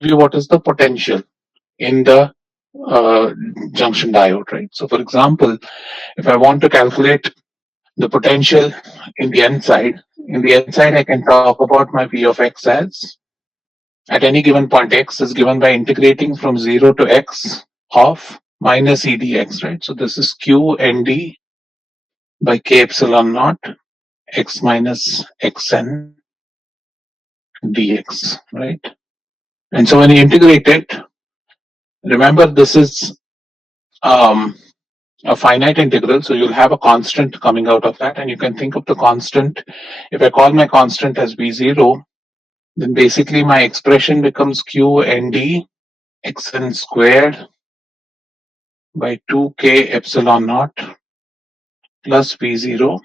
you what is the potential in the junction diode, right? So, for example, if I want to calculate the potential in the n side, I can talk about my v of x as at any given point x is given by integrating from 0 to x of minus e dx, right? So this is q nd by k epsilon naught x minus xn dx, right? And so when you integrate it, remember this is um, a finite integral, so you'll have a constant coming out of that, and you can think of the constant. If I call my constant as v0, then basically my expression becomes q nd xn squared by 2k epsilon naught plus v0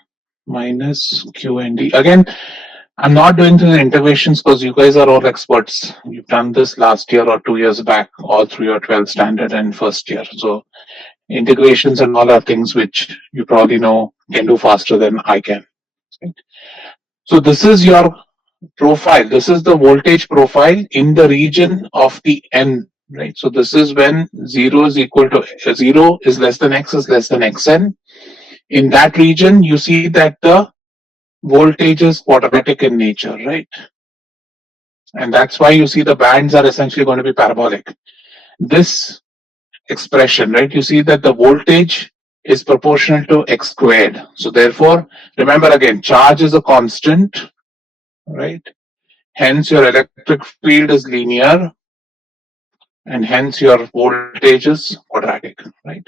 minus q nd. Again, I'm not doing the integrations because you guys are all experts. You've done this last year or 2 years back, all through your 12th standard and first year. So integrations and all are things which you probably know can do faster than I can. So this is your profile. This is the voltage profile in the region of the n, right? So this is when 0 is equal to 0 is less than x is less than xn. In that region, you see that the voltage is quadratic in nature, right? And that's why you see the bands are essentially going to be parabolic. This expression, right? You see that the voltage is proportional to x squared. So therefore, remember again, charge is a constant, right? Hence your electric field is linear and hence your voltage is quadratic, right?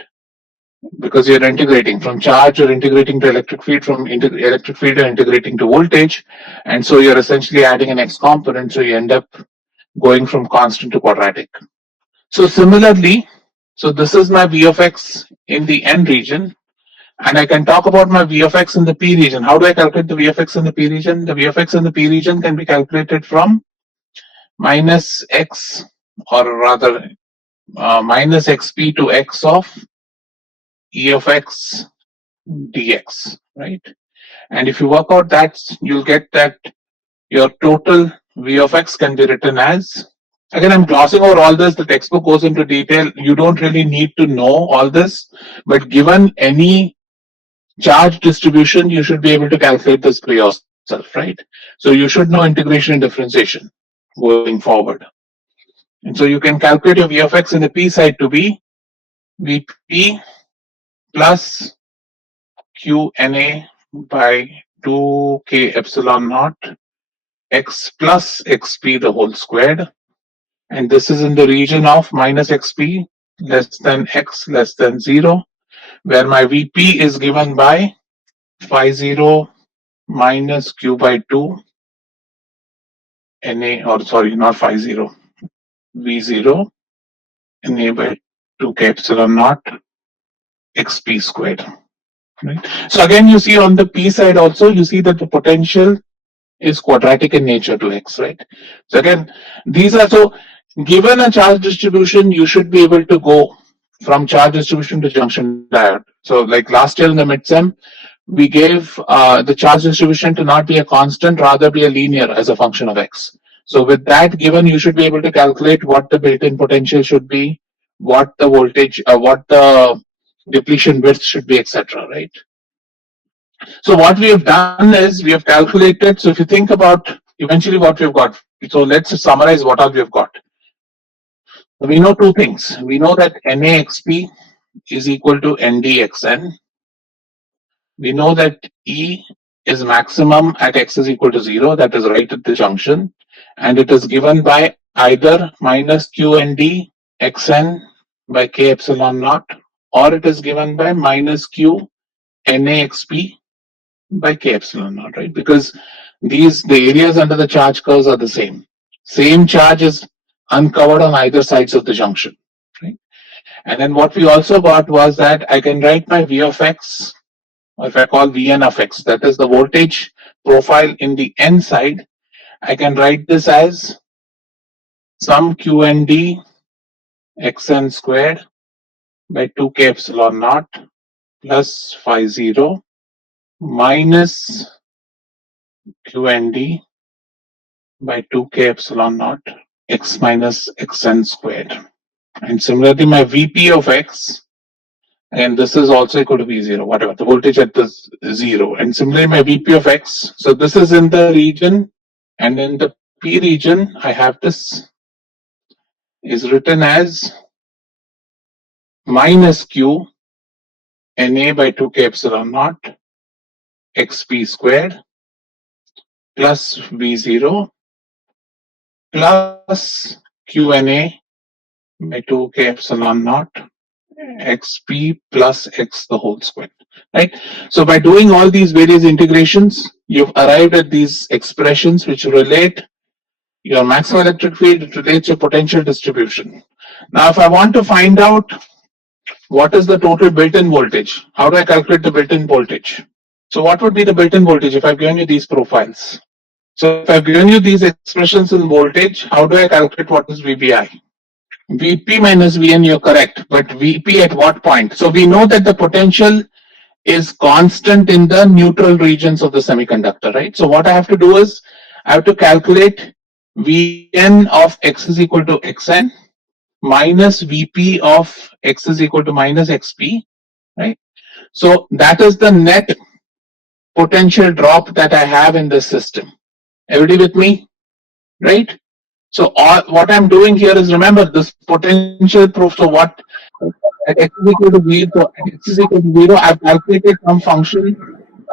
Because you're integrating from charge, you're integrating to electric field, from electric field, you're integrating to voltage. And so you're essentially adding an x component. So you end up going from constant to quadratic. So similarly, so this is my v of x in the n region, and I can talk about my v of x in the p region. How do I calculate the v of x in the p region? The v of x in the p region can be calculated from minus x, or rather minus xp to x of e of x dx, right? And if you work out that, you'll get that your total v of x can be written as, again, I'm glossing over all this, the textbook goes into detail, you don't really need to know all this, but given any charge distribution, you should be able to calculate this for yourself, right? So you should know integration and differentiation going forward. And so you can calculate your v of x in the p side to be vp plus qna by 2k epsilon naught x plus xp the whole squared, and this is in the region of minus xp less than x less than 0, where my vp is given by phi 0 minus q by 2 na, or sorry, not phi 0, v0 na by 2k epsilon naught xp squared, right? So again, you see on the p side also, you see that the potential is quadratic in nature to x, right? So again, these are, so given a charge distribution, you should be able to go from charge distribution to junction diode. So like last year in the midsem, we gave the charge distribution to not be a constant, rather be a linear as a function of x. So with that given, you should be able to calculate what the built-in potential should be, what the voltage, what the depletion width should be, etc., right? So what we have done is we have calculated. So if you think about eventually what we've got, so let's summarize what all we have got. We know two things. We know that NAXP is equal to NDXN. We know that E is maximum at x is equal to 0, that is right at the junction, and it is given by either minus QND xn by k epsilon naught, or it is given by minus Q NAXP by k epsilon naught, right? Because the areas under the charge curves are the same. Same charge is uncovered on either sides of the junction, right? And then what we also got was that I can write my v of x, or if I call Vn of x, that is the voltage profile in the n side, I can write this as some QND xn squared by 2k epsilon naught plus phi 0 minus QND by 2k epsilon naught x minus xn squared. And similarly, my Vp of x, and this is also equal to V0, whatever, the voltage at the 0. And similarly, my Vp of x, so this is in the region, and in the P region, I have this is written as minus Q Na by 2k epsilon naught xp squared plus V0 plus Qna by 2k epsilon naught xp plus x the whole square, right? So by doing all these various integrations, you've arrived at these expressions which relate your maximum electric field, it relates your potential distribution. Now, if I want to find out what is the total built-in voltage, how do I calculate the built-in voltage? So what would be the built-in voltage if I've given you these profiles? So if I've given you these expressions in voltage, how do I calculate what is VBI? Vp minus Vn, you're correct, but Vp at what point? So we know that the potential is constant in the neutral regions of the semiconductor, right? So what I have to do is I have to calculate Vn of x is equal to xn minus Vp of x is equal to minus xp, right? So that is the net potential drop that I have in this system. Everybody with me, right? So what I'm doing here is, remember this potential proof. So what at x is equal to 0, so at x is equal to 0, I've calculated some function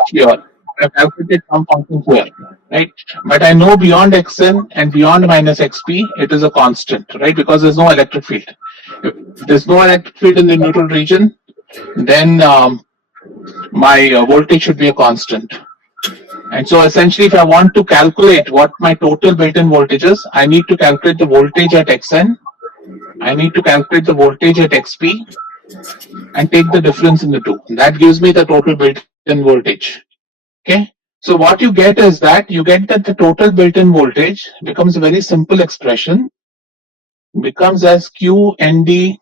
here. I've calculated some function here, right? But I know beyond xn and beyond minus xp, it is a constant, right? Because there's no electric field. If there's no electric field in the neutral region, then my voltage should be a constant. And so essentially, if I want to calculate what my total built-in voltage is, I need to calculate the voltage at xn, I need to calculate the voltage at xp, and take the difference in the two. That gives me the total built-in voltage. Okay. So what you get is that you get that the total built-in voltage becomes a very simple expression, becomes as Q ND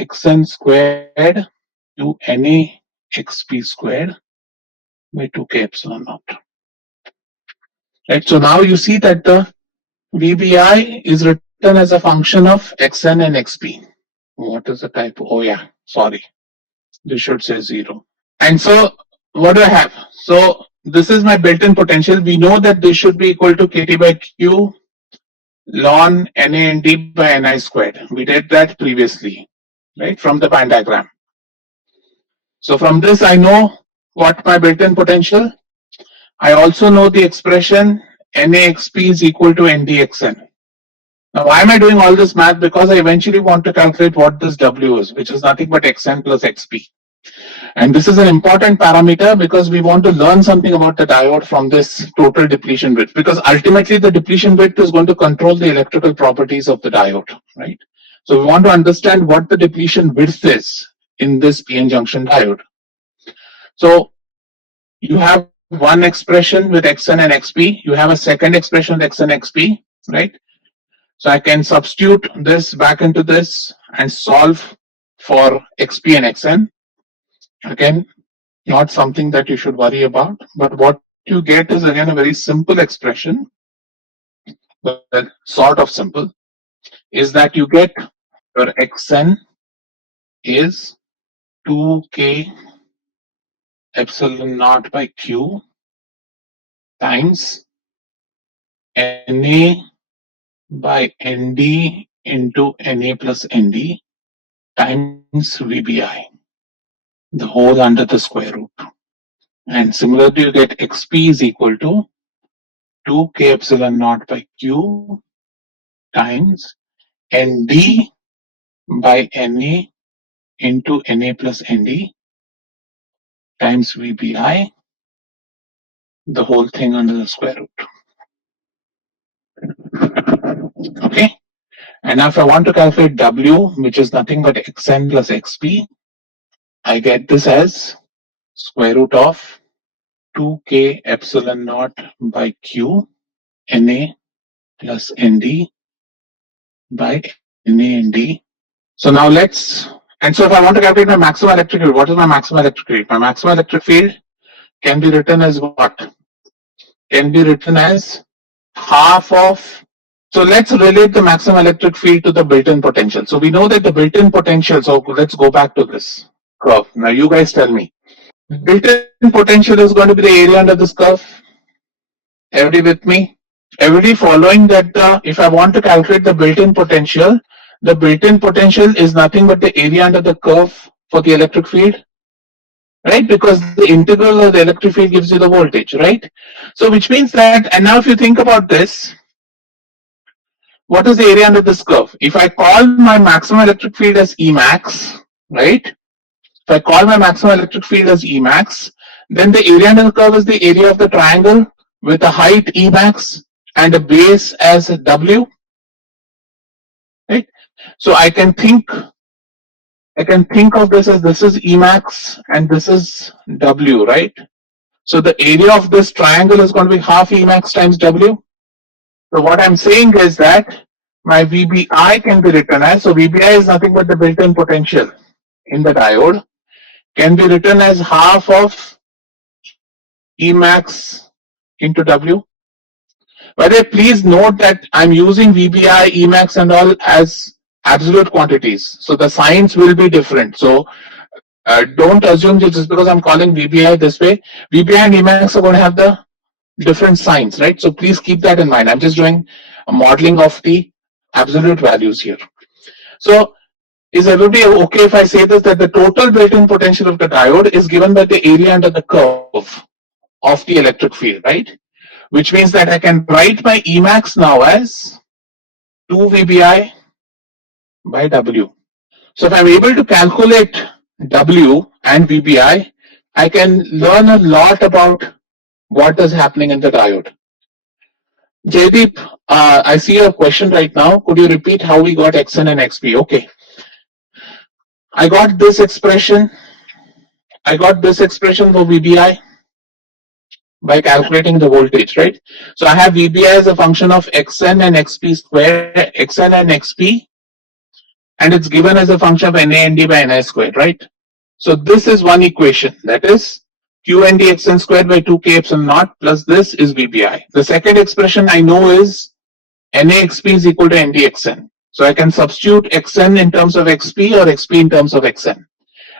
xn squared to Na xp squared by 2k epsilon naught. Right. So now you see that the VBI is written as a function of xn and xp. What is the type? Oh yeah, sorry. This should say 0. And so what do I have? So this is my built-in potential. We know that this should be equal to kT by Q ln Na and D by Ni squared. We did that previously, right, from the band diagram. So from this I know what my built-in potential. I also know the expression NaXp is equal to NdXn. Now why am I doing all this math? Because I eventually want to calculate what this W is, which is nothing but Xn plus Xp. And this is an important parameter because we want to learn something about the diode from this total depletion width, because ultimately the depletion width is going to control the electrical properties of the diode, right? So we want to understand what the depletion width is in this PN junction diode. So you have one expression with Xn and Xp, you have a second expression with Xn and Xp, right? So I can substitute this back into this and solve for Xp and Xn. Again, not something that you should worry about, but what you get is again a very simple expression, but sort of simple, is that you get your xn is 2k epsilon naught by q times Na by Nd into Na plus Nd times VBI, the whole under the square root. And similarly, you get xp is equal to 2k epsilon naught by q times Nd by Na into Na plus Nd times VBI, the whole thing under the square root. Okay. And now if I want to calculate W, which is nothing but Xn plus Xp, I get this as square root of 2k epsilon naught by Q Na plus Nd by Na and D. So now and so if I want to calculate my maximum electric field, what is my maximum electric field? My maximum electric field can be written as what? Can be written as half of So let's relate the maximum electric field to the built-in potential. So we know that the built-in potential, so let's go back to this curve. Now you guys tell me. Built-in potential is going to be the area under this curve. Everybody with me? Everybody following that if I want to calculate the built-in potential is nothing but the area under the curve for the electric field, right? Because the integral of the electric field gives you the voltage, right? So which means that, and now if you think about this, what is the area under this curve? If I call my maximum electric field as Emax, right? If I call my maximum electric field as Emax, then the area under the curve is the area of the triangle with a height Emax and a base as W, right? So I can think of this as this is Emax and this is W, right? So the area of this triangle is going to be half Emax times W. So what I'm saying is that my VBI can be written as, so VBI is nothing but the built-in potential in the diode, can be written as half of Emax into W. By the way, please note that I'm using VBI, Emax and all as absolute quantities. So the signs will be different. So don't assume just because I'm calling VBI this way, VBI and Emax are going to have the different signs, right? So please keep that in mind. I'm just doing a modeling of the absolute values here. So is everybody okay if I say this, that the total built-in potential of the diode is given by the area under the curve of the electric field, right? Which means that I can write my Emax now as 2 VBI by W. So if I'm able to calculate W and VBI, I can learn a lot about what is happening in the diode. Jaydeep, I see your question right now. Could you repeat how we got Xn and Xp? Okay. I got this expression for VBI by calculating the voltage, right? So I have VBI as a function of Xn and Xp square, Xn and Xp, and it's given as a function of NA by Ni squared, right? So this is one equation, that is QND Xn squared by 2k epsilon naught plus this is VBI. The second expression I know is NAXP is equal to NDXN. So I can substitute Xn in terms of Xp or Xp in terms of Xn.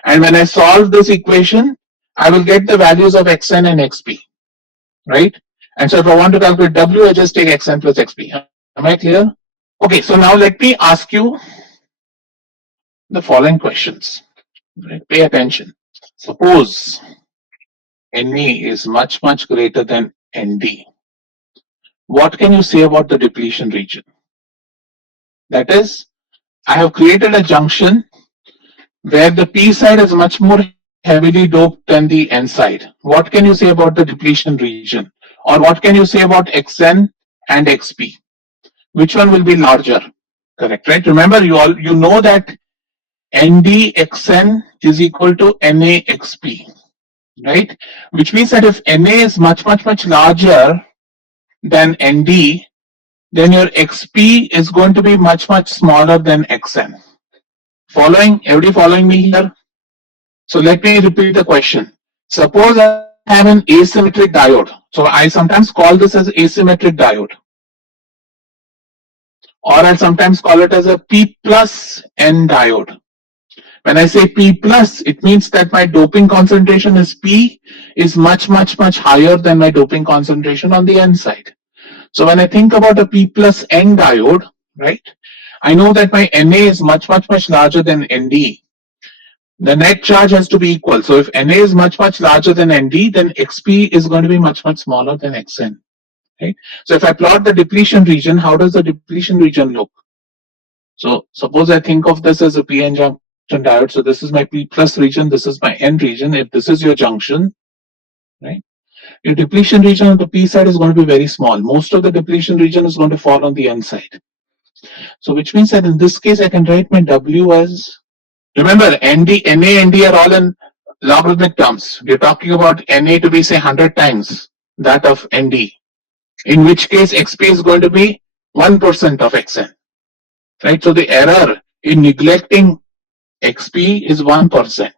And when I solve this equation, I will get the values of Xn and Xp, right? And so if I want to calculate W, I just take Xn plus Xp. Am I clear? Okay, so now let me ask you the following questions. Right? Pay attention. Suppose Ne is much greater than Nd. What can you say about the depletion region? That is, I have created a junction where the P side is much more heavily doped than the N side. What can you say about the depletion region? Or what can you say about Xn and Xp? Which one will be larger? Correct, right? Remember, you know that NdXn is equal to NaXp, right? Which means that if Na is much larger than Nd, then your Xp is going to be much smaller than Xn. Following? Everybody following me here? So let me repeat the question. Suppose I have an asymmetric diode. So I sometimes call this as asymmetric diode. Or I sometimes call it as a P plus N diode. When I say P plus, it means that my doping concentration is P is much higher than my doping concentration on the N side. So when I think about a P plus N diode, right, I know that my Na is much larger than Nd. The net charge has to be equal. So if Na is much larger than Nd, then Xp is going to be much smaller than Xn. Right? So if I plot the depletion region, how does the depletion region look? So suppose I think of this as a PN junction diode. So this is my P plus region, this is my N region. If this is your junction, right? Your depletion region on the P side is going to be very small. Most of the depletion region is going to fall on the N side. So which means that in this case, I can write my W as, remember, Na, Nd are all in logarithmic terms. We're talking about Na to be say 100 times that of Nd. In which case Xp is going to be 1% of Xn. Right? So the error in neglecting Xp is 1%.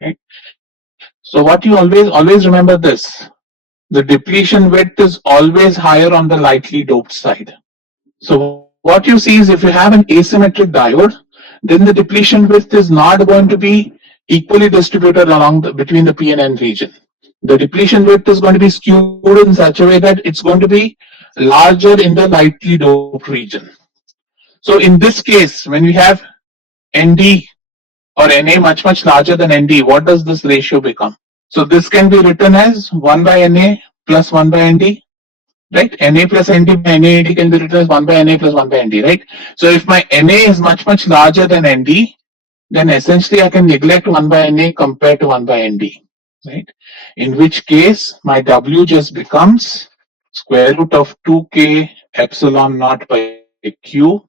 Right? So what you always remember this. The depletion width is always higher on the lightly doped side. So what you see is if you have an asymmetric diode, then the depletion width is not going to be equally distributed along between the P and N region. The depletion width is going to be skewed in such a way that it's going to be larger in the lightly doped region. So in this case, when we have ND or Na much larger than ND, what does this ratio become? So this can be written as 1 by Na plus 1 by Nd, right? Na plus Nd by NaNd can be written as 1 by Na plus 1 by Nd, right? So if my Na is much larger than Nd, then essentially I can neglect 1 by Na compared to 1 by Nd, right? In which case my W just becomes square root of 2k epsilon naught by Q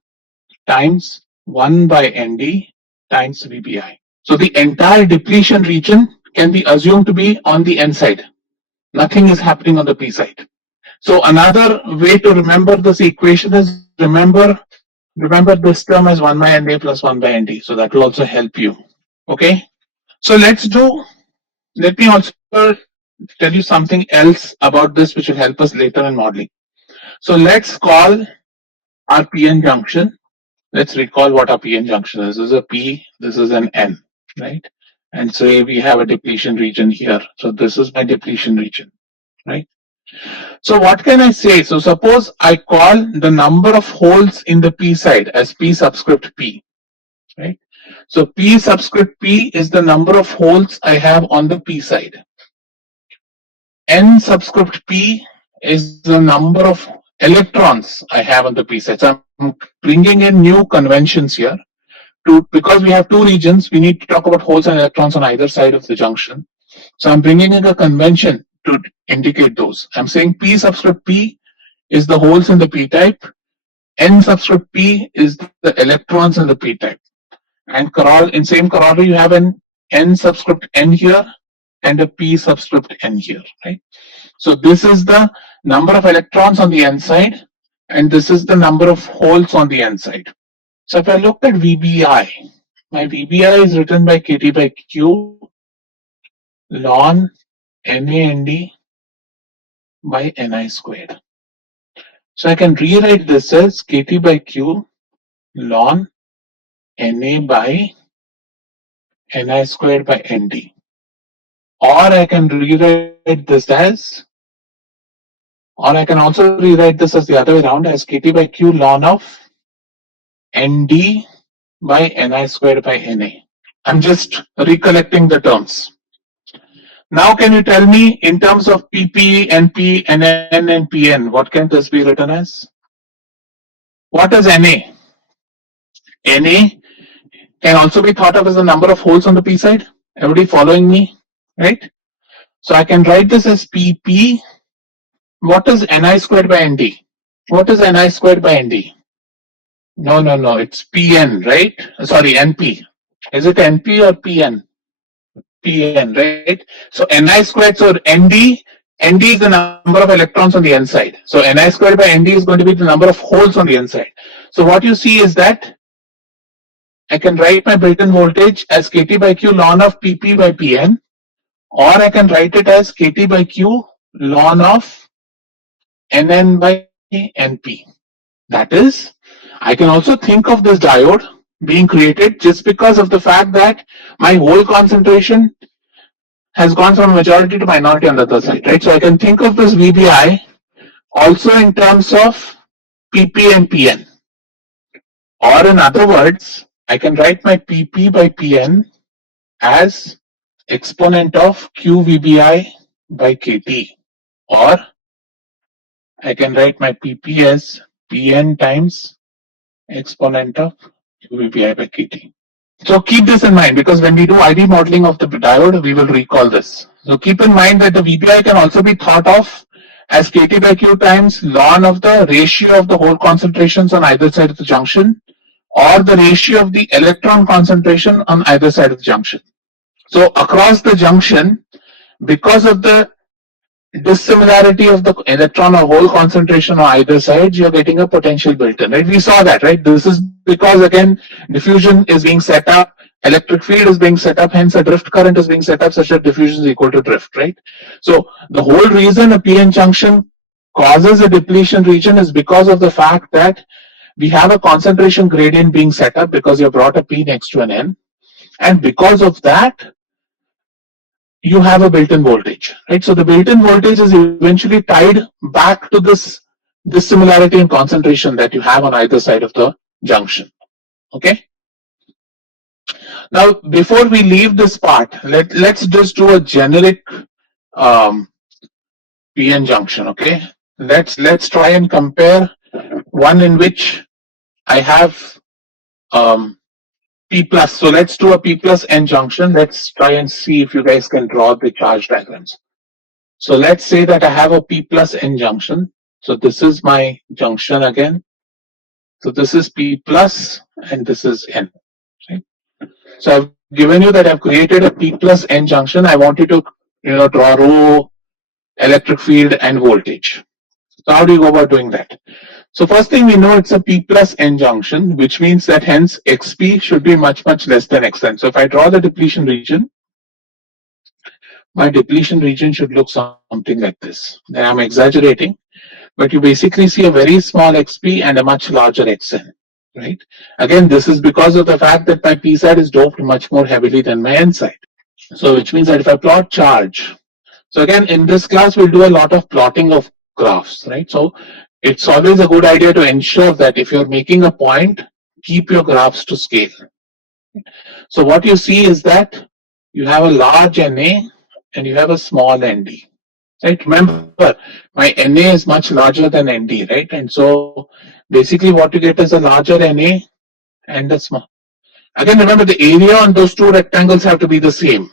times 1 by Nd times VBI. So the entire depletion region can be assumed to be on the N side. Nothing is happening on the P side. So another way to remember this equation is remember this term as 1 by Na plus 1 by Nd. So that will also help you. Okay. So let me also tell you something else about this which will help us later in modeling. So let's call our PN junction. Let's recall what our PN junction is. This is a P, this is an N, right? And say we have a depletion region here. So this is my depletion region, right? So what can I say? So suppose I call the number of holes in the P side as P subscript P, right? So P subscript P is the number of holes I have on the P side. N subscript P is the number of electrons I have on the P side. So I'm bringing in new conventions here. Because we have two regions, we need to talk about holes and electrons on either side of the junction. So I'm bringing in a convention to indicate those. I'm saying P subscript P is the holes in the P type. N subscript P is the electrons in the P type. And in same corollary, you have an N subscript N here and a P subscript N here, right? So this is the number of electrons on the N side, and this is the number of holes on the N side. So if I look at VBI, my VBI is written by KT by Q ln NAND by Ni squared. So I can rewrite this as KT by Q ln Na by Ni squared by Nd. Or I can also rewrite this as the other way around as KT by Q ln of Nd by Ni squared by Na. I'm just recollecting the terms. Now can you tell me in terms of PP, NP, NN and PN, what can this be written as? What is Na? Na can also be thought of as the number of holes on the P side. Everybody following me? Right? So I can write this as PP. What is Ni squared by Nd? What is Ni squared by Nd? No, it's Pn, right? Sorry, Np. Is it Np or Pn? Pn, right? So Ni squared, so Nd is the number of electrons on the N side. So Ni squared by Nd is going to be the number of holes on the N side. So what you see is that I can write my built-in voltage as KT by Q ln of PP by Pn, or I can write it as KT by Q ln of Nn by Np. That is, I can also think of this diode being created just because of the fact that my hole concentration has gone from majority to minority on the other side, right? So I can think of this VBI also in terms of PP and PN. Or in other words, I can write my PP by PN as exponent of QVBI by KT. Or I can write my PP as PN times exponent of QVBI by KT. So keep this in mind because when we do ID modeling of the diode, we will recall this. So keep in mind that the VBI can also be thought of as KT by Q times ln of the ratio of the hole concentrations on either side of the junction, or the ratio of the electron concentration on either side of the junction. So across the junction, because of the dissimilarity of the electron or hole concentration on either side, you're getting a potential built in, right? We saw that, right? This is because again, diffusion is being set up, electric field is being set up, hence a drift current is being set up such that diffusion is equal to drift, right? So the whole reason a PN junction causes a depletion region is because of the fact that we have a concentration gradient being set up because you brought a P next to an N, and because of that, you have a built-in voltage, right? So the built-in voltage is eventually tied back to this similarity in concentration that you have on either side of the junction. Okay. Now, before we leave this part, let's just do a generic um, PN junction. Okay. Let's try and compare one in which I have P plus. So let's do a P plus N junction. Let's try and see if you guys can draw the charge diagrams. So let's say that I have a P plus N junction. So this is my junction again. So this is P plus and this is N. Right? So I've given you that I've created a P plus N junction. I want you to draw rho, electric field and voltage. So how do you go about doing that? So first thing we know it's a P plus N junction, which means that hence XP should be much less than Xn. So if I draw the depletion region, my depletion region should look something like this. Then I'm exaggerating, but you basically see a very small XP and a much larger Xn, right? Again, this is because of the fact that my P side is doped much more heavily than my N side. So which means that if I plot charge, so again, in this class, we'll do a lot of plotting of graphs, right? So it's always a good idea to ensure that if you're making a point, keep your graphs to scale. So what you see is that you have a large NA and you have a small ND. Right? Remember, my NA is much larger than ND, right? And so basically what you get is a larger NA and a small. Again, remember the area on those two rectangles have to be the same,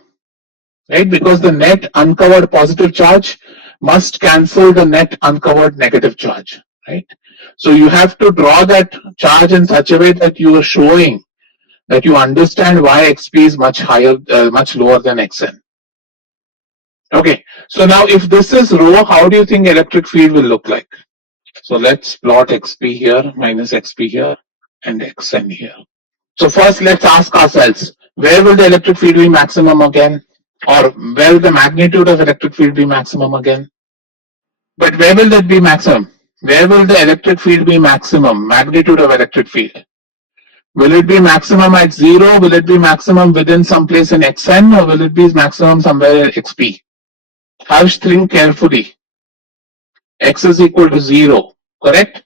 right? Because the net uncovered positive charge must cancel the net uncovered negative charge, right? So you have to draw that charge in such a way that you are showing that you understand why XP is much higher, much lower than Xn. Okay, so now if this is rho, how do you think electric field will look like? So let's plot XP here, minus XP here, and Xn here. So first let's ask ourselves, where will the electric field be maximum again? Or where will the magnitude of electric field be maximum again? But where will that be maximum? Where will the electric field be maximum? Magnitude of electric field. Will it be maximum at 0? Will it be maximum within some place in Xn? Or will it be maximum somewhere in XP? Harsh, think carefully. X is equal to 0, correct?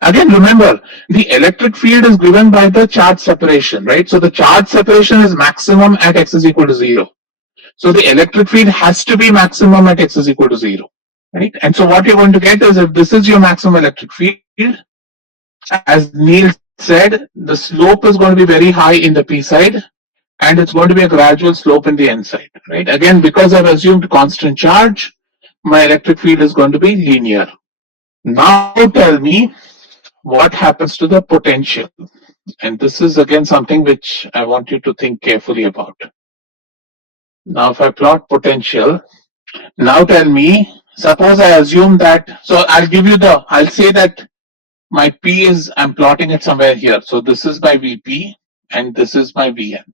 Again, remember, the electric field is given by the charge separation, right? So the charge separation is maximum at X is equal to 0. So the electric field has to be maximum at X is equal to 0, right? And so what you're going to get is if this is your maximum electric field, as Neil said, the slope is going to be very high in the P side and it's going to be a gradual slope in the N side, right? Again, because I've assumed constant charge, my electric field is going to be linear. Now tell me what happens to the potential. And this is again something which I want you to think carefully about. Now if I plot potential, now tell me, suppose I assume that, so I'll say that my P is, I'm plotting it somewhere here. So this is my VP and this is my VN.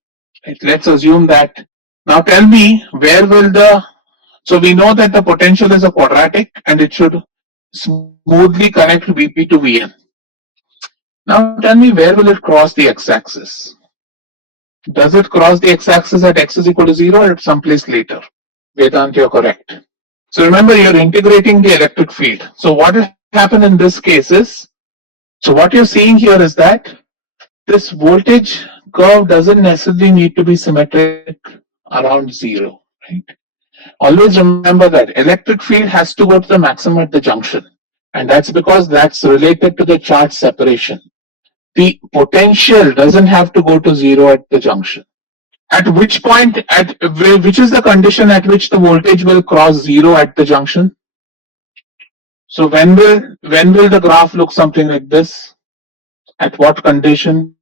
Right? Let's assume that, now tell me where will so we know that the potential is a quadratic and it should smoothly connect VP to VN. Now tell me where will it cross the x-axis? Does it cross the x-axis at x is equal to 0 or at some place later? Vedant, you're correct. So remember, you're integrating the electric field. So what will happen in this case is, so what you're seeing here is that this voltage curve doesn't necessarily need to be symmetric around 0, right? Always remember that electric field has to go to the maximum at the junction, and that's because that's related to the charge separation. The potential doesn't have to go to 0 at the junction. At which point, which is the condition at which the voltage will cross 0 at the junction? So when will the graph look something like this? At what condition?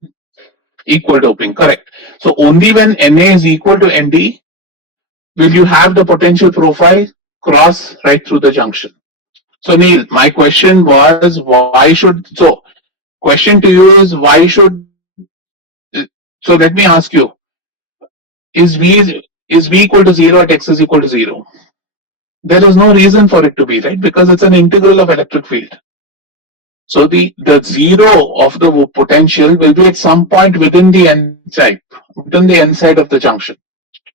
Equal doping, correct. So only when Na is equal to Nd will you have the potential profile cross right through the junction. So Neil, my question was, question to you is why should, so let me ask you, is V equal to 0 at x is equal to 0? There is no reason for it to be, right? Because it's an integral of electric field. So the zero of the potential will be at some point within the n side, within the n side of the junction.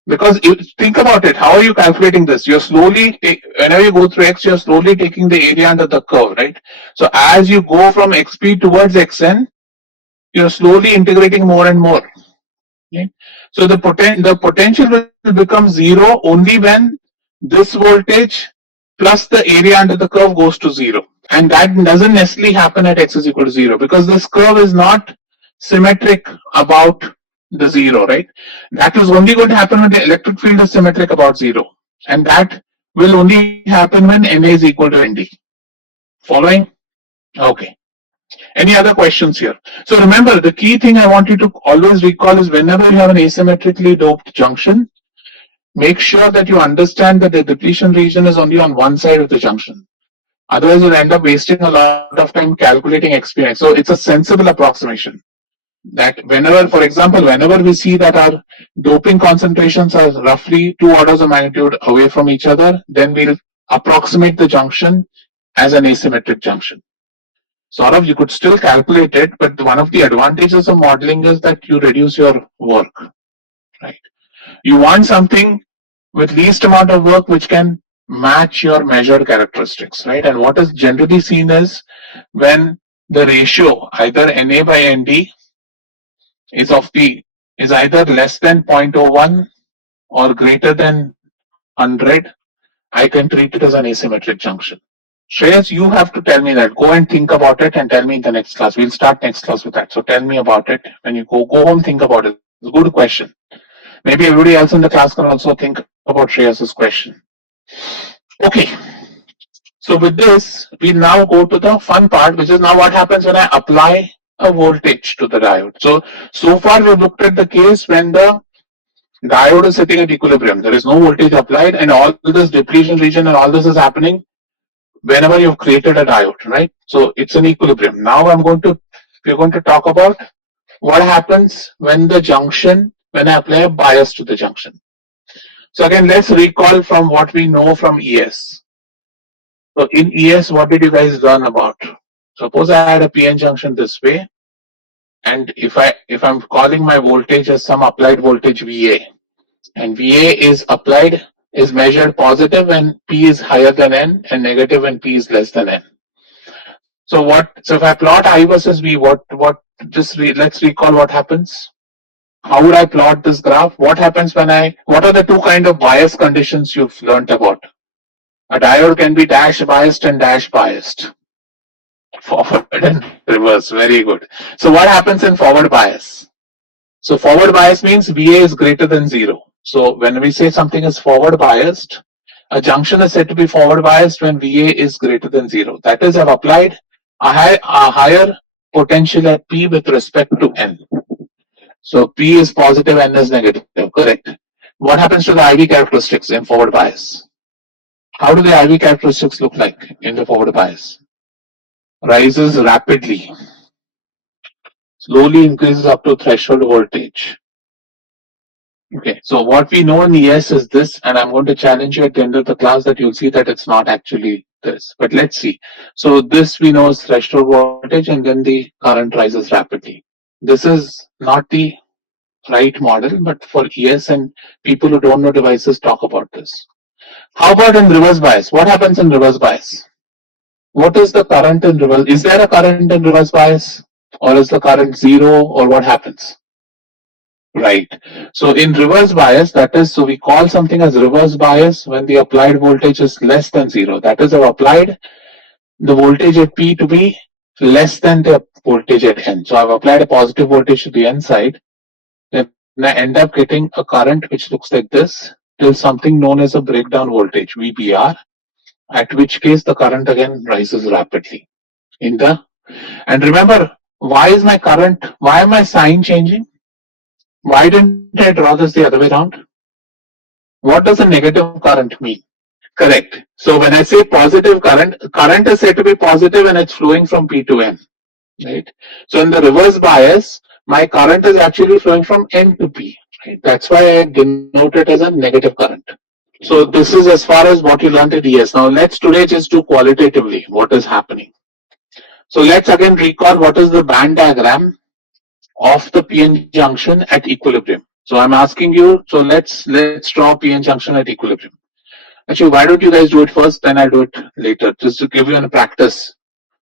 Because think about it, how are you calculating this? You're slowly, whenever you go through x, you're slowly taking the area under the curve, right? So as you go from xp towards xn, you're slowly integrating more and more. Okay? So the potential will become zero only when this voltage plus the area under the curve goes to zero. And that doesn't necessarily happen at x is equal to zero because this curve is not symmetric about the zero, right? That is only going to happen when the electric field is symmetric about zero. And that will only happen when Na is equal to Nd. Following? Okay. Any other questions here? So remember, the key thing I want you to always recall is whenever you have an asymmetrically doped junction, make sure that you understand that the depletion region is only on one side of the junction. Otherwise, you'll end up wasting a lot of time calculating experience. So it's a sensible approximation that whenever, for example, whenever we see that our doping concentrations are roughly 2 orders of magnitude away from each other, then we'll approximate the junction as an asymmetric junction. Sort of, you could still calculate it, but one of the advantages of modeling is that you reduce your work, right? You want something with least amount of work which can match your measured characteristics, right? And what is generally seen is when the ratio either Na by Nd is either less than 0.01 or greater than 100, I can treat it as an asymmetric junction. Shreyas, you have to tell me that. Go and think about it and tell me in the next class. We'll start next class with that. So tell me about it. When you go home, think about it. It's a good question. Maybe everybody else in the class can also think about Shreyas's question. Okay. So with this, we now go to the fun part, which is now what happens when I apply a voltage to the diode. So far we've looked at the case when the diode is sitting at equilibrium. There is no voltage applied and all this depletion region and all this is happening whenever you've created a diode, right? So it's an equilibrium. Now we're going to talk about what happens when I apply a bias to the junction. So again, let's recall from what we know from ES. So in ES, what did you guys learn about? Suppose I had a PN junction this way, and if I'm calling my voltage as some applied voltage VA, and VA is measured positive when P is higher than N and negative when P is less than N. So if I plot I versus V, let's recall what happens. How would I plot this graph? What happens what are the two kind of bias conditions you've learnt about? A diode can be dash biased and dash biased. Forward and reverse, very good. So what happens in forward bias? So forward bias means VA is greater than 0. So when we say something is forward biased, a junction is said to be forward biased when VA is greater than 0. That is, I've applied a higher potential at P with respect to N. So P is positive, N is negative, correct? What happens to the IV characteristics in forward bias? How do the IV characteristics look like in the forward bias? Rises rapidly, slowly increases up to threshold voltage. Okay, so what we know in ES is this, and I'm going to challenge you at the end of the class that you'll see that it's not actually this. But let's see. So this we know is threshold voltage, and then the current rises rapidly. This is not the right model, but for ES and people who don't know devices talk about this. How about in reverse bias? What happens in reverse bias? What is the current in reverse? Is there a current in reverse bias? Or is the current 0? Or what happens? Right. So in reverse bias, so we call something as reverse bias when the applied voltage is less than 0. That is, I've applied the voltage at P to be less than the voltage at N. So I've applied a positive voltage to the N side. Then I end up getting a current which looks like this till something known as a breakdown voltage, VBR, at which case the current again rises rapidly. And remember, why am my sign changing? Why didn't I draw this the other way around? What does a negative current mean? Correct. So when I say positive current is said to be positive and it's flowing from P to N. Right? So in the reverse bias, my current is actually flowing from N to P. Right? That's why I denote it as a negative current. So this is as far as what you learned at ES. Now let's today just do qualitatively what is happening. So let's again recall what is the band diagram of the PN junction at equilibrium. So I'm asking you, so let's draw PN junction at equilibrium. Actually, why don't you guys do it first, then I'll do it later, just to give you a practice.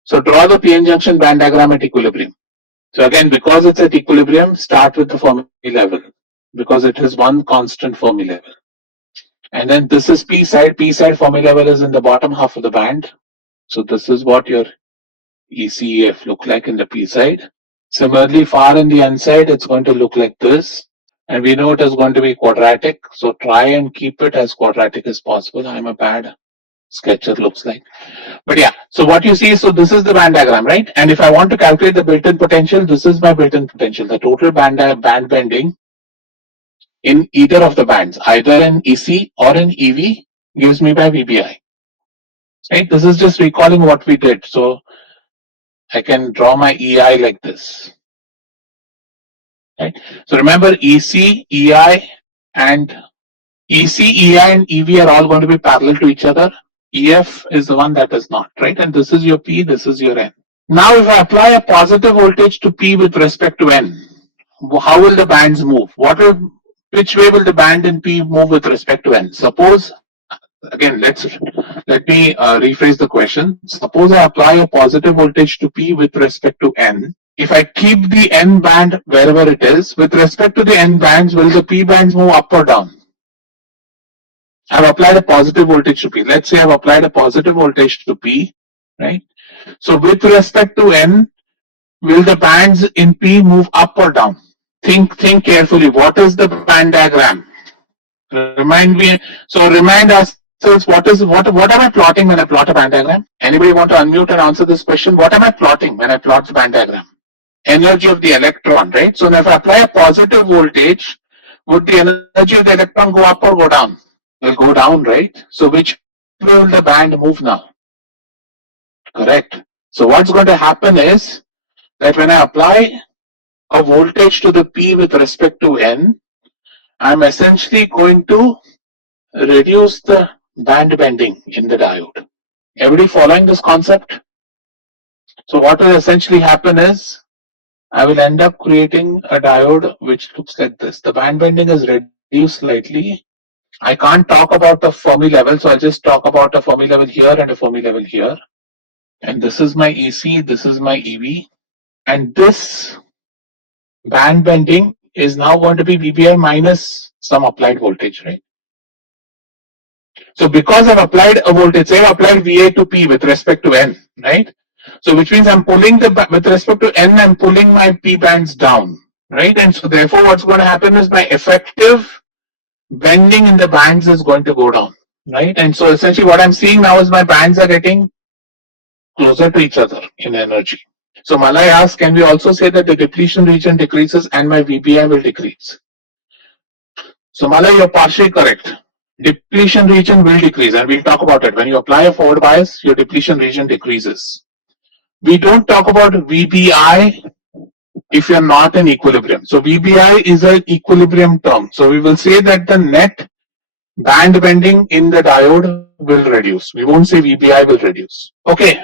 So draw the PN junction band diagram at equilibrium. So again, because it's at equilibrium, start with the Fermi level, because it is one constant Fermi level. And then this is P side. P side Fermi level is in the bottom half of the band. So this is what your ECEF look like in the P side. Similarly, far in the N side, it's going to look like this. And we know it is going to be quadratic. So try and keep it as quadratic as possible. I'm a bad sketcher, looks like. But yeah, so what you see, so this is the band diagram, right? And if I want to calculate the built-in potential, this is my built-in potential. The total band bending in either of the bands, either in EC or in EV, gives me by VBI. Right? This is just recalling what we did. So I can draw my EI like this. Right? So remember, EC, EI, and EV are all going to be parallel to each other. EF is the one that is not, right? And this is your P, this is your N. Now, if I apply a positive voltage to P with respect to N, how will the bands move? Which way will the band in P move with respect to N? Suppose, again, let me rephrase the question. Suppose I apply a positive voltage to P with respect to N. If I keep the N band wherever it is, with respect to the N bands, will the P bands move up or down? I've applied a positive voltage to P. Let's say I've applied a positive voltage to P, right? So with respect to N, will the bands in P move up or down? Think carefully. What is the band diagram? Remind ourselves, what am I plotting when I plot a band diagram? Anybody want to unmute and answer this question? What am I plotting when I plot the band diagram? Energy of the electron, right? So if I apply a positive voltage, would the energy of the electron go up or go down? Will go down, right? So which way will the band move now? Correct. So what's going to happen is that when I apply a voltage to the P with respect to N, I'm essentially going to reduce the band bending in the diode. Everybody following this concept? So what will essentially happen is I will end up creating a diode which looks like this. The band bending is reduced slightly. I can't talk about the Fermi level, so I'll just talk about a Fermi level here and a Fermi level here. And this is my EC, this is my EV. And this band bending is now going to be VBI minus some applied voltage, right? So because I've applied a voltage, say I've applied VA to P with respect to N, right? So which means I'm pulling with respect to N, I'm pulling my P bands down, right? And so therefore what's going to happen is my effective bending in the bands is going to go down, right? And so essentially what I'm seeing now is my bands are getting closer to each other in energy. So Malay asks, can we also say that the depletion region decreases and my VBI will decrease? So Malay, you're partially correct. Depletion region will decrease, and we'll talk about it. When you apply a forward bias, your depletion region decreases. We don't talk about VBI if you're not in equilibrium. So VBI is an equilibrium term. So we will say that the net band bending in the diode will reduce. We won't say VBI will reduce. Okay,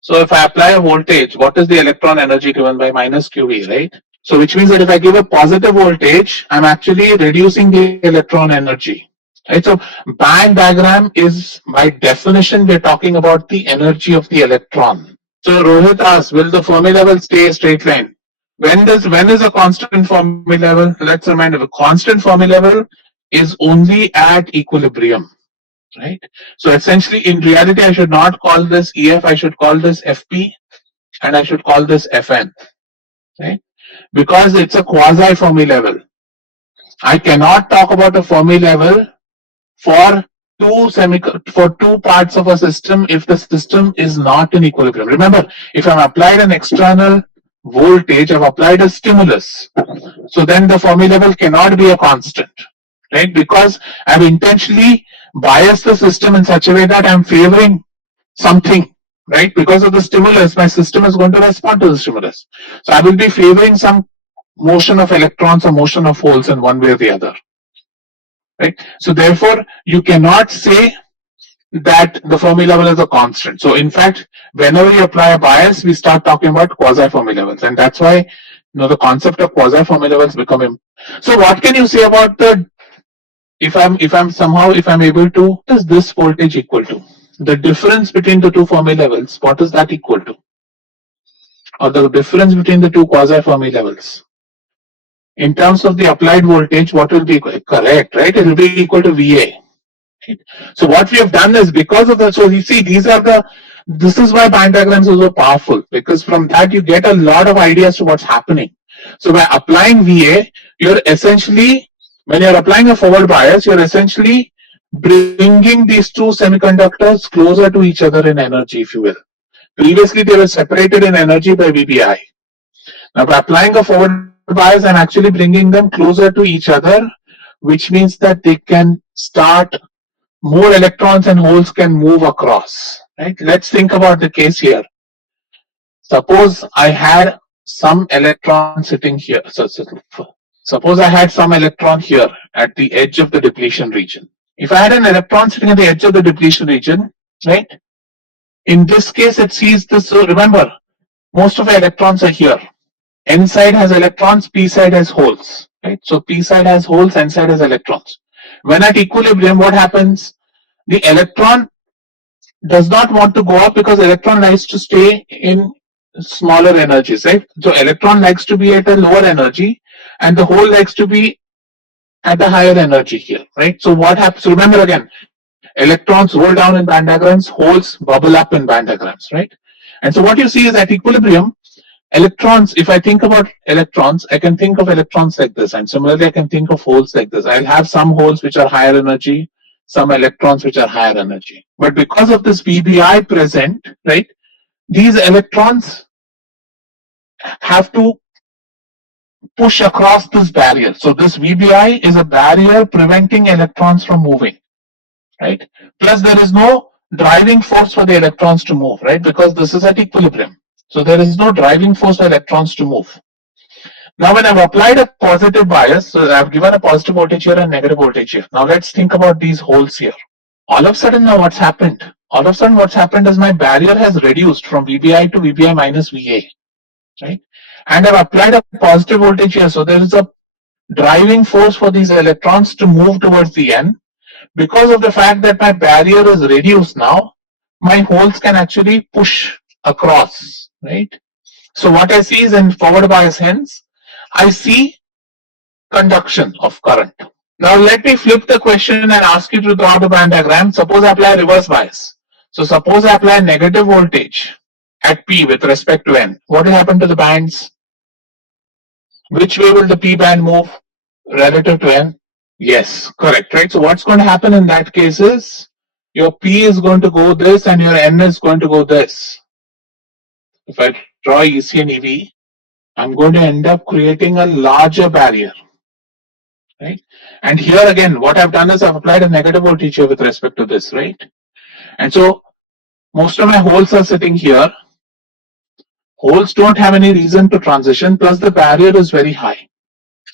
so if I apply a voltage, what is the electron energy given by minus QV, right? So which means that if I give a positive voltage, I'm actually reducing the electron energy. Right? So band diagram is, by definition, we're talking about the energy of the electron. So Rohit asks, will the Fermi level stay a straight line? When is a constant Fermi level? Let's remind you, a constant Fermi level is only at equilibrium. Right? So essentially, in reality, I should not call this EF, I should call this FP, and I should call this FN. Right? Because it's a quasi Fermi level. I cannot talk about a Fermi level for two parts of a system if the system is not in equilibrium. Remember, if I've applied an external voltage, I've applied a stimulus. So then the Fermi level cannot be a constant, right? Because I've intentionally biased the system in such a way that I'm favoring something, right? Because of the stimulus, my system is going to respond to the stimulus. So I will be favoring some motion of electrons or motion of holes in one way or the other. Right? So therefore, you cannot say that the Fermi level is a constant. So in fact, whenever you apply a bias, we start talking about quasi-Fermi levels, and that's why the concept of quasi-Fermi levels become. So what can you say about the if I'm able to, what is this voltage equal to? The difference between the two Fermi levels, what is that equal to? Or the difference between the two quasi-Fermi levels? In terms of the applied voltage, what will be correct, right? It will be equal to VA. So what we have done is, because of that, so you see, this is why band diagrams are so powerful, because from that you get a lot of ideas to what's happening. So by applying VA, you're essentially, when you're applying a forward bias, you're essentially bringing these two semiconductors closer to each other in energy, if you will. Previously, they were separated in energy by VBI. Now, by applying a forward bias, I'm actually bringing them closer to each other, which means that they can start, more electrons and holes can move across. Right? Let's think about the case here. Suppose I had some electron sitting here. Suppose I had some electron here at the edge of the depletion region. If I had an electron sitting at the edge of the depletion region, right? In this case, it sees this. So remember, most of the electrons are here. N side has electrons, P side has holes. Right? So P side has holes, N side has electrons. When at equilibrium, what happens? The electron does not want to go up because electron likes to stay in smaller energies, right? So electron likes to be at a lower energy, and the hole likes to be at a higher energy here, right? So what happens? Remember again, electrons roll down in band diagrams, holes bubble up in band diagrams, right? And so what you see is, at equilibrium, electrons, if I think about electrons, I can think of electrons like this, and similarly I can think of holes like this. I'll have some holes which are higher energy, some electrons which are higher energy. But because of this VBI present, right, these electrons have to push across this barrier. So this VBI is a barrier preventing electrons from moving, right? Plus there is no driving force for the electrons to move, right? Because this is at equilibrium. So there is no driving force for electrons to move. Now when I've applied a positive bias, so I've given a positive voltage here and negative voltage here. Now let's think about these holes here. All of a sudden now what's happened? All of a sudden what's happened is my barrier has reduced from VBI to VBI minus VA, right? And I've applied a positive voltage here. So there is a driving force for these electrons to move towards the N. Because of the fact that my barrier is reduced now, my holes can actually push across, right? So what I see is, in forward bias, hence, I see conduction of current. Now let me flip the question and ask you to draw the band diagram. Suppose I apply reverse bias. So suppose I apply negative voltage at P with respect to N. What will happen to the bands? Which way will the P band move relative to N? Yes, correct, right? So what's going to happen in that case is, your P is going to go this and your N is going to go this. If I draw EC and EV, I'm going to end up creating a larger barrier, right? And here again, what I've done is I've applied a negative voltage here with respect to this, right? And so most of my holes are sitting here. Holes don't have any reason to transition, plus the barrier is very high,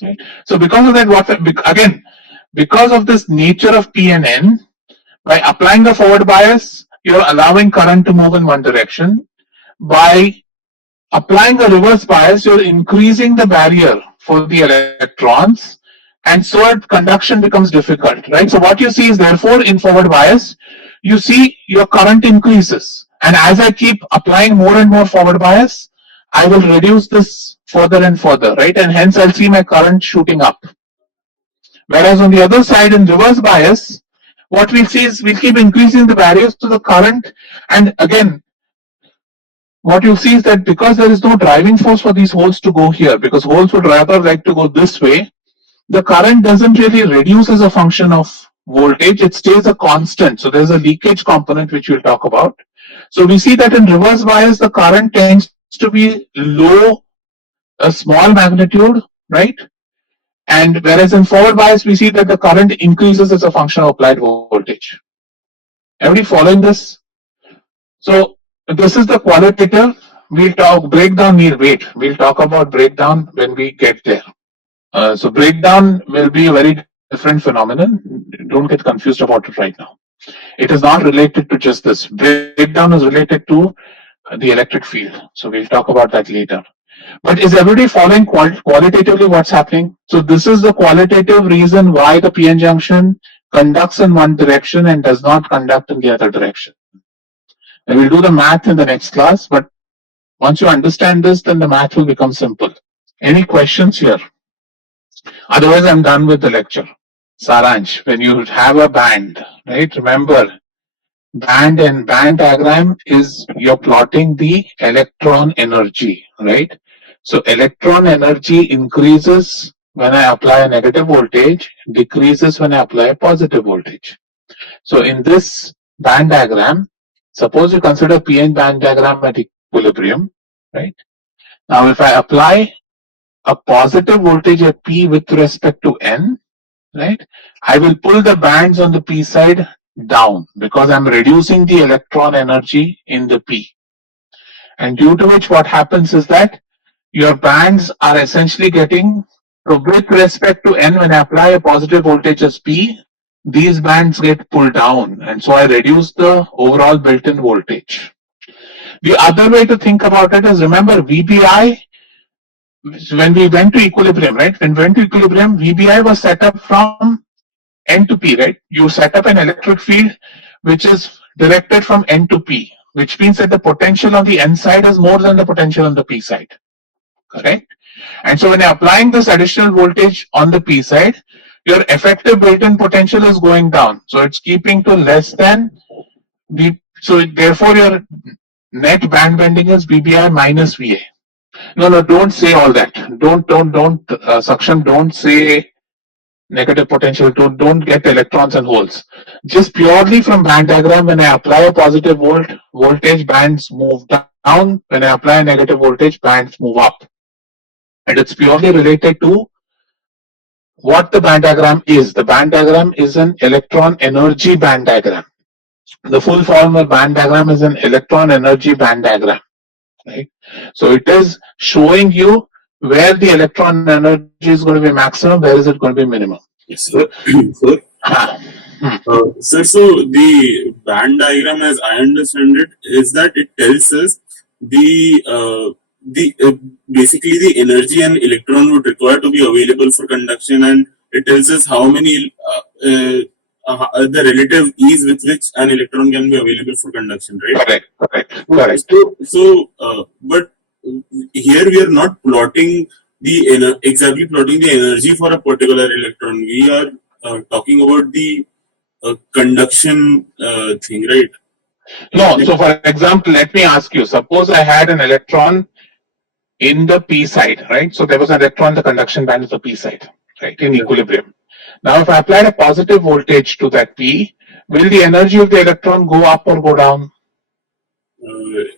right? So because of that, because of this nature of P and N, by applying the forward bias, you're allowing current to move in one direction. By applying a reverse bias, you're increasing the barrier for the electrons, and so conduction becomes difficult, right? So what you see is, therefore, in forward bias, you see your current increases. And as I keep applying more and more forward bias, I will reduce this further and further, right? And hence I'll see my current shooting up. Whereas on the other side, in reverse bias, what we'll see is we'll keep increasing the barriers to the current. And again, what you see is that because there is no driving force for these holes to go here, because holes would rather like to go this way, the current doesn't really reduce as a function of voltage, it stays a constant. So there's a leakage component which we'll talk about. So we see that in reverse bias, the current tends to be low, a small magnitude, right? And whereas in forward bias, we see that the current increases as a function of applied voltage. Everybody following this? So this is the qualitative. We'll talk breakdown. We'll talk about breakdown when we get there. So breakdown will be a very different phenomenon. Don't get confused about it right now. It is not related to just this. Breakdown is related to the electric field. So we'll talk about that later. But is everybody following qualitatively what's happening? So this is the qualitative reason why the PN junction conducts in one direction and does not conduct in the other direction. And we'll do the math in the next class, but once you understand this, then the math will become simple. Any questions here? Otherwise, I'm done with the lecture. Saransh, when you have a band, right? Remember, band and band diagram is you're plotting the electron energy, right? So electron energy increases when I apply a negative voltage, decreases when I apply a positive voltage. So in this band diagram, suppose you consider PN band diagram at equilibrium, right? Now if I apply a positive voltage at P with respect to N, right, I will pull the bands on the P side down because I'm reducing the electron energy in the P. And due to which what happens is that your bands are essentially getting, so with respect to N, when I apply a positive voltage as P, these bands get pulled down. And so I reduce the overall built-in voltage. The other way to think about it is, remember VBI, when we went to equilibrium, right? When we went to equilibrium, VBI was set up from N to P, right? You set up an electric field which is directed from N to P, which means that the potential on the N side is more than the potential on the P side, correct? And so when you're applying this additional voltage on the P side, your effective built-in potential is going down. So it's keeping to less than the, so therefore your net band bending is VBI minus VA. No, don't say all that. Don't, Saksham, don't say negative potential. Don't get electrons and holes. Just purely from band diagram, when I apply a positive voltage, bands move down. When I apply a negative voltage, bands move up. And it's purely related to what the band diagram is. The band diagram is an electron energy band diagram. The full form of band diagram is an electron energy band diagram, right? So it is showing you where the electron energy is going to be maximum, where is it going to be minimum. Sir, sir, so the band diagram, as I understand it, is that it tells us basically the energy an electron would require to be available for conduction, and it tells us how many the relative ease with which an electron can be available for conduction, right? Correct. But here we are not plotting exactly plotting the energy for a particular electron. We are talking about the conduction thing, right? No, so for example, let me ask you, suppose I had an electron in the P side, right? So there was an electron in the conduction band of the P side, right, in equilibrium. Now if I applied a positive voltage to that P, will the energy of the electron go up or go down?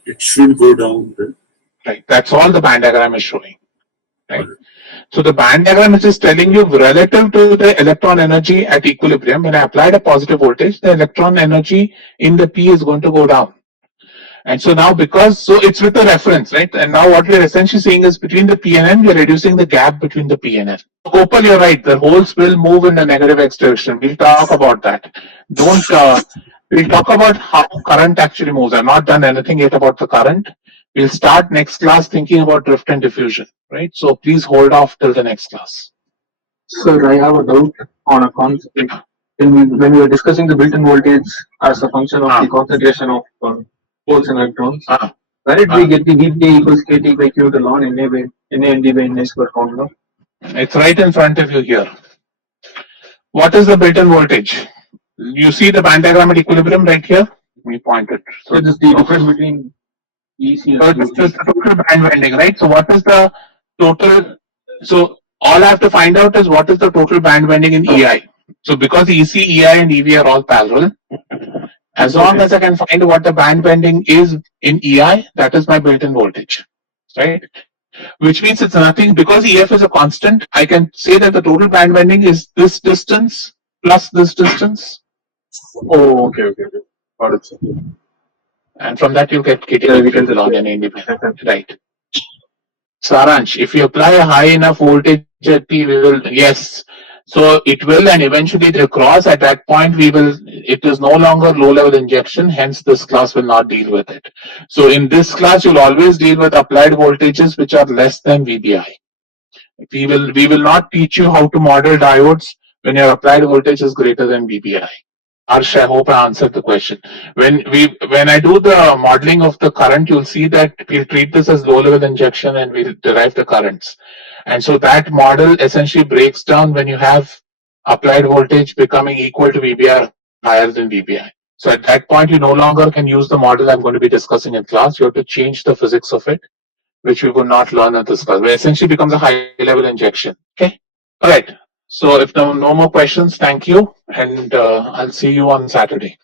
It should go down, right? Right, that's all the band diagram is showing, right? So the band diagram is just telling you relative to the electron energy at equilibrium, when I applied a positive voltage, the electron energy in the P is going to go down. And so now so it's with the reference, right? And now what we're essentially saying is between the P and N, we're reducing the gap between the P and N. Gopal, you're right, the holes will move in the negative x direction. We'll talk about that. We'll talk about how current actually moves. I've not done anything yet about the current. We'll start next class thinking about drift and diffusion, right? So please hold off till the next class. Sir, I have a doubt on a concept. When we were discussing the built-in voltage as a function of the concentration of holes and electrons, where did we get the VBA equals KT by Q to ln NA and D by NA square formula? It's right in front of you here. What is the built-in voltage? You see the band diagram at equilibrium right here? Let me point it. So this is the difference between EC and it's the total band bending, right? So what is the total? So all I have to find out is what is the total band bending in EI. So because EC, EI and EV are all parallel, as long as I can find what the band bending is in EI, that is my built-in voltage, right? Which means it's nothing, because EF is a constant, I can say that the total band bending is this distance plus this distance. Oh, okay. Got it, sir. And from that you get KT log and independent, right? Saransh, if you apply a high enough voltage at P, we will, yes. So it will, and eventually they cross. At that point, it is no longer low level injection, hence this class will not deal with it. So in this class, you'll always deal with applied voltages which are less than VBI. We will not teach you how to model diodes when your applied voltage is greater than VBI. Harsh, I hope I answered the question. When I do the modeling of the current, you'll see that we'll treat this as low level injection and we'll derive the currents. And so that model essentially breaks down when you have applied voltage becoming equal to VBI, higher than VBI. So at that point, you no longer can use the model I'm going to be discussing in class. You have to change the physics of it, which we will not learn at this class. It essentially becomes a high level injection. Okay. All right. So if no more questions, thank you. And I'll see you on Saturday.